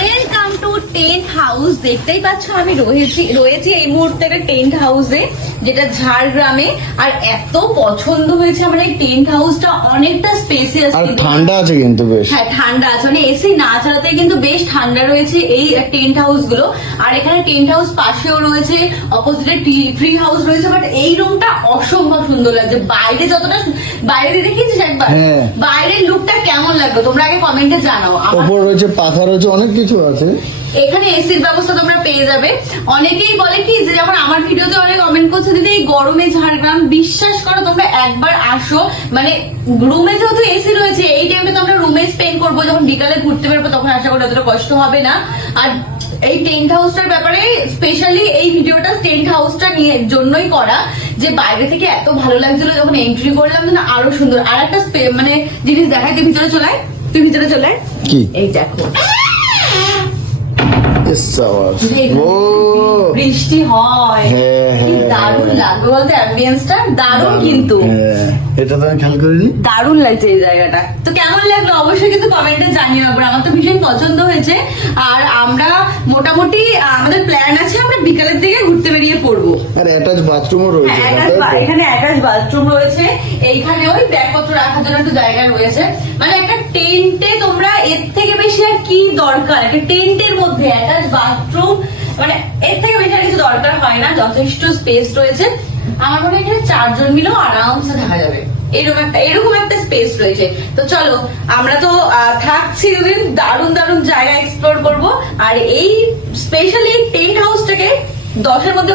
Welcome to tent house. দেখতেই পাচ্ছ আমি রয়েছি এই মুহূর্তে একটা টেন্ট হাউসে, যেটা ঝাড়গ্রামে। আর এত পছন্দ হয়েছে আমার এই টেন্ট হাউসটা, অনেকটা স্পেসিয়াস আর ঠান্ডা আছে কিন্তু বেশ। হ্যাঁ ঠান্ডা আছে, মানে এসি না চালাতে কিন্তু বেশ ঠান্ডা রয়েছে এই টেন্ট হাউস গুলো। আর এখানে টেন্ট হাউস পাশেও রয়েছে, অপোজিটে ট্রি হাউস রয়েছে। বাট এই রুমটা অসম্ভব সুন্দর লাগছে। বাইরে যতটা বাইরে দেখেছিস একবার, বাইরের লুকটা কেমন লাগলো তোমরা আগে কমেন্টে জানাও। ওপর রয়েছে পাখা রয়েছে, অনেক কিছু আছে। এখানে এসির ব্যবস্থা তোমরা পেয়ে যাবে। অনেকেই বলে কি যে যেমন আমার ভিডিওতে অনেক কমেন্ট করছে দিদি এই গরমে ঝাড়গ্রাম, বিশ্বাস করো তোমরা একবার আসো। মানে রুমে যেহেতু এসি রয়েছে, এই টাইমে তোমরা রুমে স্পেন্ড করবো, যখন বিকালে ঘুরতে বেরোবো তখন আশা করি অতটা কষ্ট হবে না। আর এই টেন্ট হাউসটার ব্যাপারে স্পেশালি এই ভিডিওটা টেন্ট হাউসটা নিয়ে জন্যই করা, যে বাইরে থেকে এত ভালো লাগছিল যখন এন্ট্রি করলাম না, আরো সুন্দর। আর একটা মানে জিনিস দেখাই, তুই ভিতরে চলে আয়, তুই ভিতরে চলে আয়। কি এই দেখো বৃষ্টি হয়, কি দারুণ লাগবে বলতে, অ্যাম্বিয়েন্সটা দারুণ। কিন্তু এটা তো আমি খেয়াল করিনি, দারুণ লাগছে এই জায়গাটা। তো কেমন লাগলো অবশ্যই কিন্তু কমেন্টে জানিও। আমার তো ভীষণ পছন্দ হয়েছে। আর আমরা মোটামুটি আমাদের প্ল্যান আছে আমরা বিকালের দিকে ঘুরতে বেরিয়ে পড়বো। আর অ্যাটাচ বাথরুমও রয়েছে, এখানে অ্যাটাচ বাথরুম রয়েছে, এইখানে ওই ব্যাগপত্র রাখার জন্য একটু জায়গা রয়েছে। মানে একটা টেন্টে তোমরা এর থেকে বেশি আর কি দরকার, একটা টেন্টের মধ্যে অ্যাটাচ বাথরুম, মানে এর থেকে বেশি আর কিছু দরকার হয় না। যথেষ্ট স্পেস রয়েছে। আমার মনে হয় এখানে 4 জন মিলেও আরামসে থাকা যাবে, এরকম একটা স্পেস রয়েছে। তো চলো আমরা তো থাকছি দুদিন, দারুণ দারুণ জায়গা এক্সপ্লোর করব। আর এই স্পেশালি টেন্ট হাউসটাকে 10-এর মধ্যে